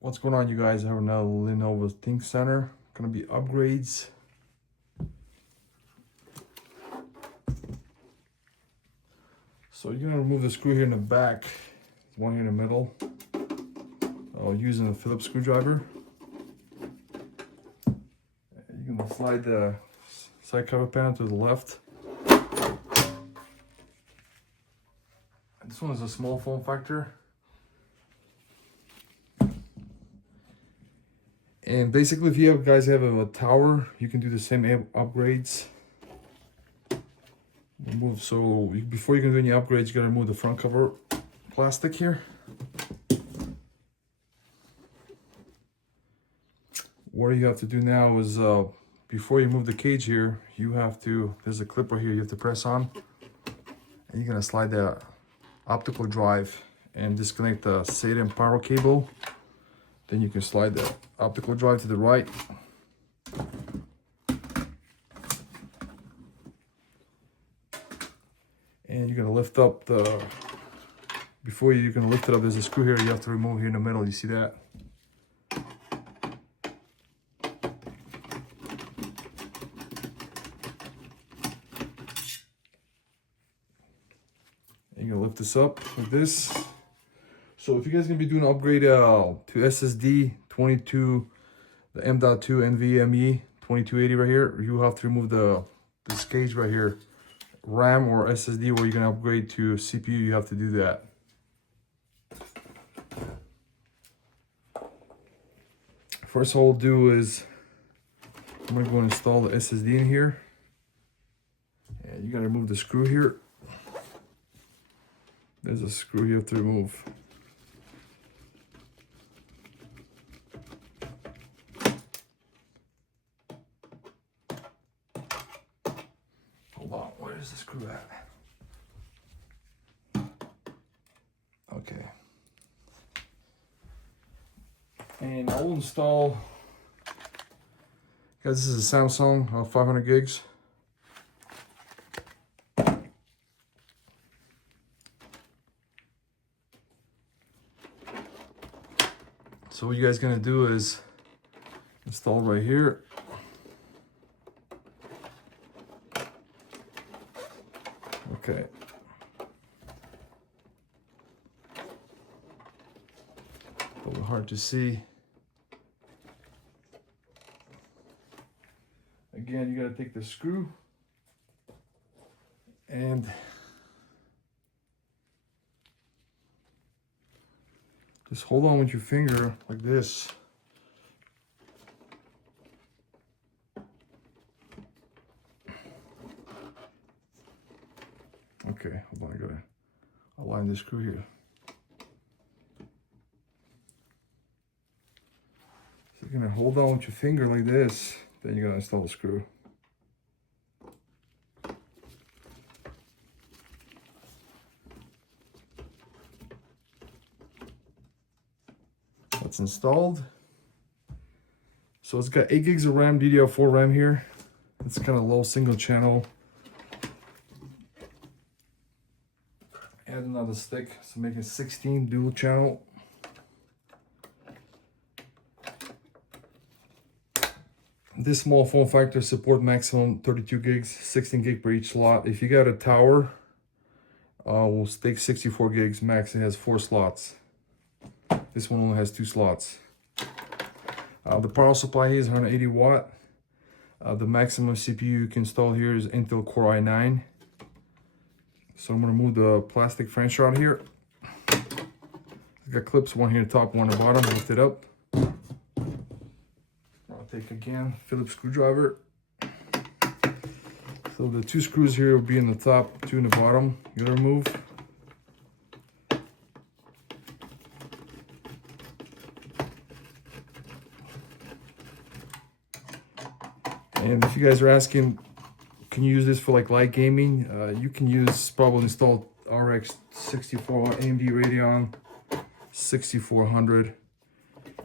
What's going on, you guys? I have another Lenovo ThinkCentre. Gonna be upgrades. So you're gonna remove the screw here in the back, one here in the middle, using a Phillips screwdriver. You're gonna slide the side cover panel to the left. This one is a small form factor. And basically, if you guys have a tower, you can do the same upgrades. Before you can do any upgrades, you gotta remove the front cover plastic here. What you have to do now is, before you move the cage here, there's a clip right here you have to press on. And you're gonna slide the optical drive and disconnect the SATA and power cable. Then you can slide the optical drive to the right. And you're gonna lift up before you're gonna lift it up, there's a screw here you have to remove here in the middle. You see that? And you're gonna lift this up with this. So if you guys are gonna be doing an upgrade to SSD 22, the M.2 NVMe 2280 right here, you have to remove this cage right here. RAM or SSD, where you're gonna upgrade to CPU, you have to do that. First all I'll do is I'm gonna go and install the SSD in here. And you gotta remove the screw here. There's a screw you have to remove. Hold on, where's the screw at? Okay. And I will install, guys, this is a Samsung 500 gigs. So what you guys gonna do is install right here. Okay. A little hard to see. Again, you gotta take the screw and just hold on with your finger like this. Okay, hold on, I gotta align this screw here. So you're gonna hold on with your finger like this, then you're gonna install the screw. That's installed. So it's got 8 gigs of RAM, DDR4 RAM here. It's kind of low single channel. Add another stick, so make it 16 dual channel. This small form factor support maximum 32 gigs, 16 gig per each slot. If you got a tower, we'll take 64 gigs max. It has 4 slots. This one only has 2 slots. The power supply here is 180 watt. The maximum CPU you can install here is Intel Core i9. So I'm gonna move the plastic French rod here. I've got clips, one here at the top, one at the bottom. Lift it up. I'll take again Phillips screwdriver. So the 2 screws here will be in the top, 2 in the bottom. You gotta remove. And if you guys are asking, can you use this for like light gaming? You can probably install RX 64 AMD Radeon 6400.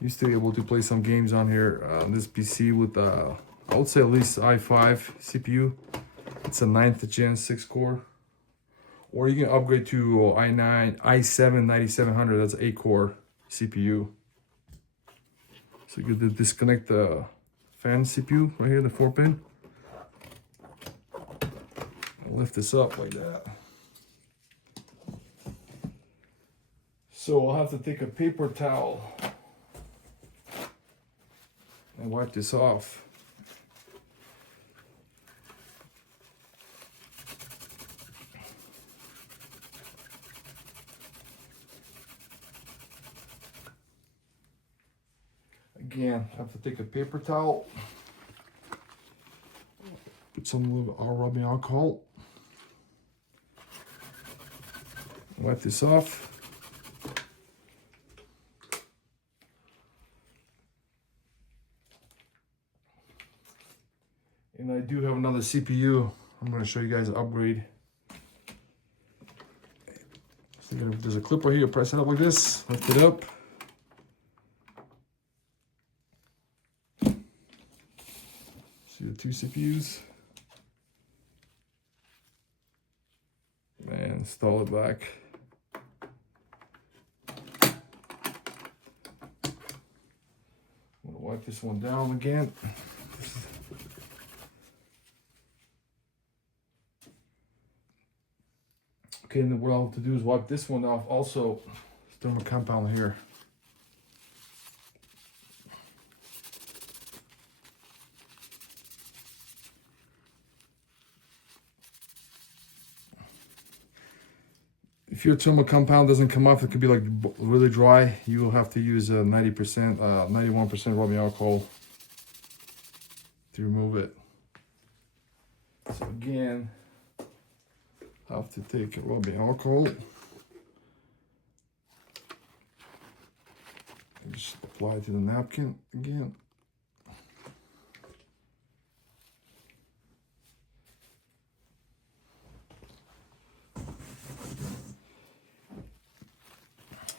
You're still able to play some games on here on this PC with I would say at least i5 CPU. It's a 9th gen 6 core. Or you can upgrade to i7 9700. That's 8 core CPU. So you could disconnect the fan CPU right here, the 4-pin. Lift this up like that. So I'll have to take a paper towel and wipe this off. Again, I have to take a paper towel, put some little rubbing alcohol, wipe this off. And I do have another CPU. I'm going to show you guys an upgrade. So there's a clip right here. Press it up like this. Lift it up. See the two CPUs. And install it back. I'm going to wipe this one down again. Okay, and then what I'll have to do is wipe this one off also. Thermal compound here. If your thermal compound doesn't come off, it could be like really dry. You will have to use 90%, 91% rubbing alcohol to remove it. So again, I have to take rubbing alcohol and just apply it to the napkin again.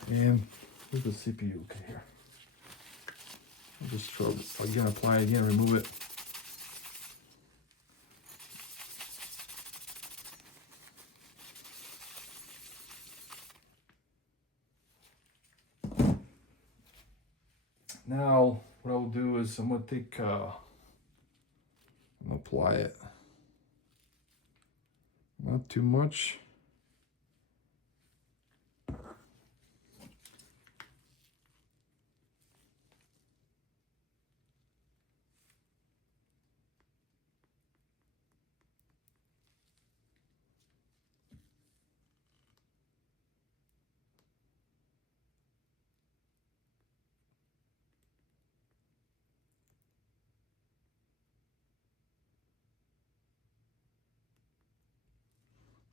And here's the CPU. Okay, here. I'll just throw this again, apply it again, remove it. Now, what I'll do is I'm gonna take, I'm gonna apply it. Not too much.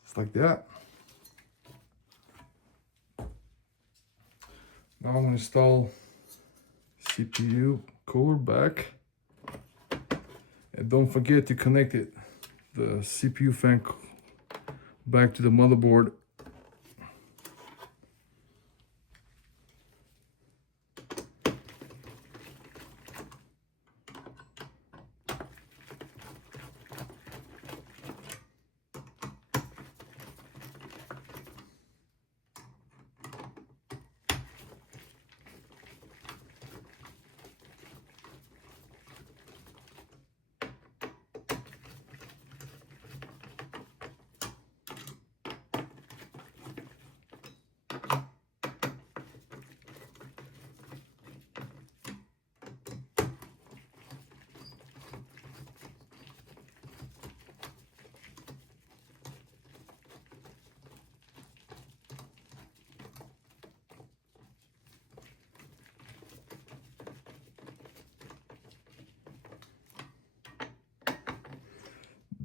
Just like that. Now I'm going to install CPU cooler back. And don't forget to connect it, the CPU fan back to the motherboard.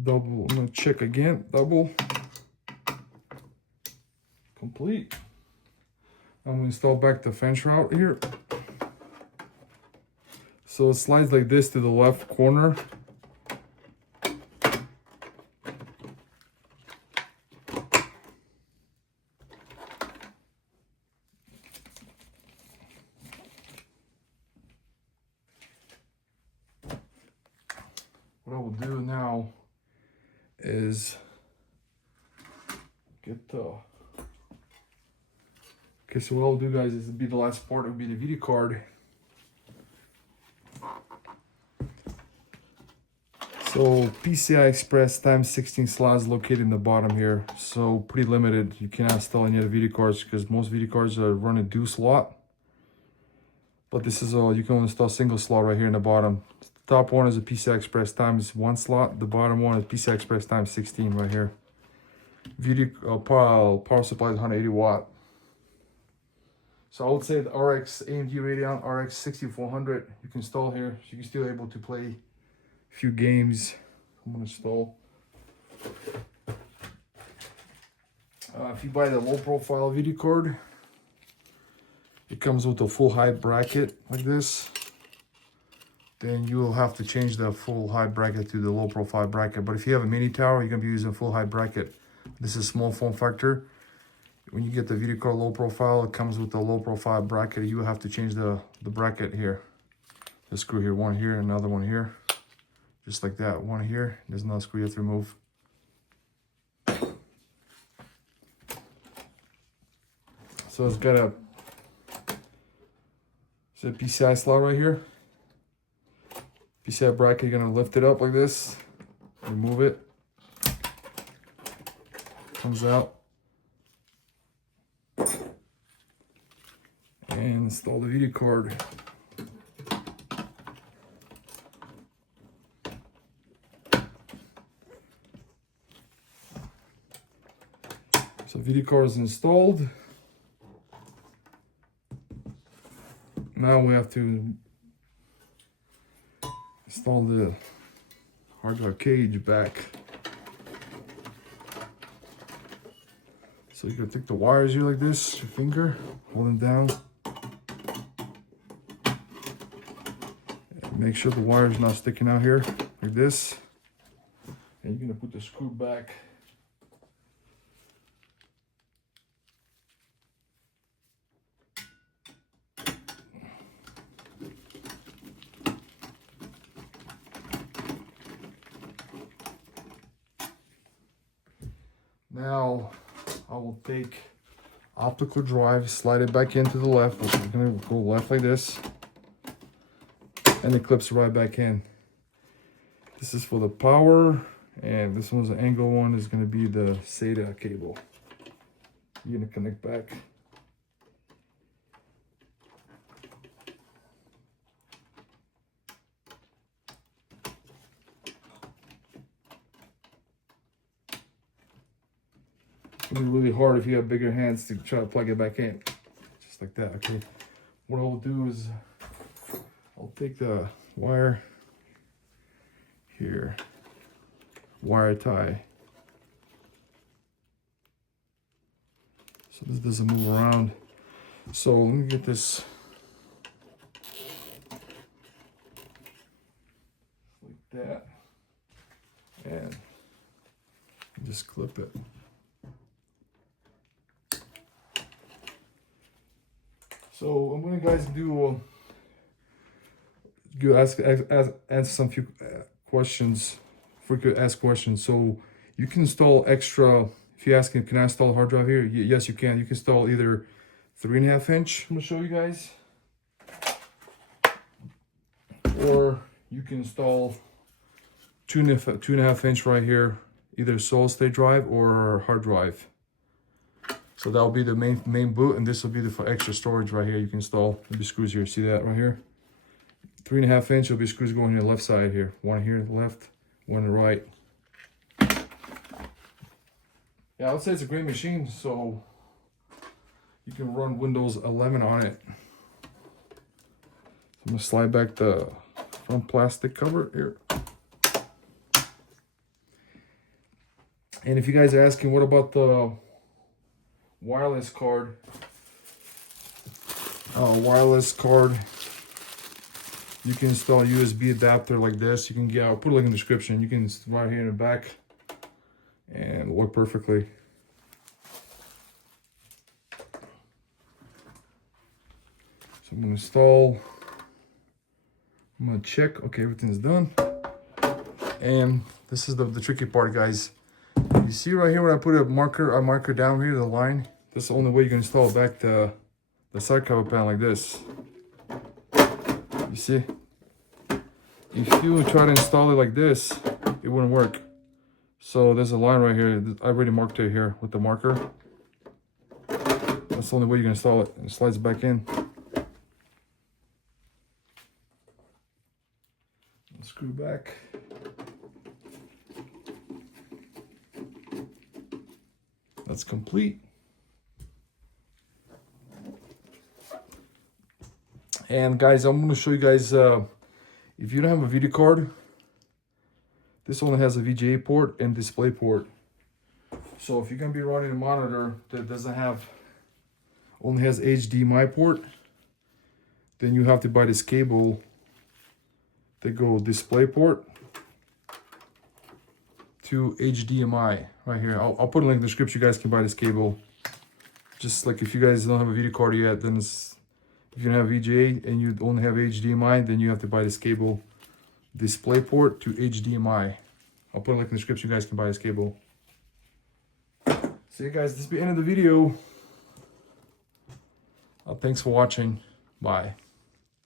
Double, I'm gonna check again, double, complete. I'm gonna install back the fan shroud here. So it slides like this to the left corner. What I will do now is get the, okay, so what I'll do, guys, is it'll be the last part, it'll be the video card. So PCI Express times 16 slots located in the bottom here. So pretty limited. You cannot install any other video cards because most video cards are running dual slot. But this is all, you can only install single slot right here in the bottom. The top one is a PCI Express times 1 slot. The bottom one is PCI Express times 16 right here. Video power supply is 180 watt. So I would say the RX AMD Radeon RX 6400 you can install here. So you're still able to play a few games. I'm gonna install. If you buy the low profile video card, it comes with a full height bracket like this. Then you will have to change the full height bracket to the low profile bracket. But if you have a mini tower, you're gonna be using full height bracket. This is small form factor. When you get the video card low profile, it comes with the low profile bracket. You have to change the bracket here. The screw here, one here, another one here. Just like that, one here. There's another screw you have to remove. So it's got a PCI slot right here. PCI bracket, you're gonna lift it up like this, remove it. Comes out. And install the video card. So video card is installed. Now we have to install the hard drive cage back. So you gotta take the wires here like this, your finger, hold them down. And make sure the wire's not sticking out here like this. And you're gonna put the screw back. Now I will take optical drive, slide it back into the left. We're gonna go left like this, and it clips right back in. This is for the power, and this one's the angle one is gonna be the SATA cable. You're gonna connect back. It's gonna be really hard if you have bigger hands to try to plug it back in. Just like that, okay? What I'll do is I'll take the wire here, wire tie. So this doesn't move around. So let me get this like that, and just clip it. So I'm gonna guys do answer some few questions. If we could ask questions, so you can install extra. If you're asking, can I install a hard drive here? Yes, you can. You can install either 3.5 inch. I'm gonna show you guys, or you can install 2.5 inch right here, either solid state drive or hard drive. So that'll be the main boot, and this will be the for extra storage right here. You can install. There'll be screws here. See that right here? 3.5 inch. There'll be screws going here, left side here. One here, left. One to the right. Yeah, I would say it's a great machine. So you can run Windows 11 on it. I'm gonna slide back the front plastic cover here. And if you guys are asking, what about the wireless card? Wireless card, you can install a USB adapter like this. You can get, I'll put a link in the description. You can right here in the back and work perfectly. So I'm gonna install, I'm gonna check, okay, everything's done. And this is the tricky part, guys. You see right here when I put a marker down here, the line, that's the only way you can install back the side cover panel like this. You see? If you try to install it like this, it wouldn't work. So there's a line right here. I already marked it here with the marker. That's the only way you can install it. It slides back in. Screw back. That's complete. And guys, I'm going to show you guys, if you don't have a video card, this only has a VGA port and display port. So if you're going to be running a monitor that doesn't have, only has HDMI port, then you have to buy this cable that go display port to HDMI right here. I'll put a link in the description. You guys can buy this cable. Just like if you guys don't have a video card yet, then it's, if you don't have VGA and you only have HDMI, then you have to buy this cable display port to HDMI. I'll put a link in the description. You guys can buy this cable. So yeah, guys, this is the end of the video. Thanks for watching. Bye.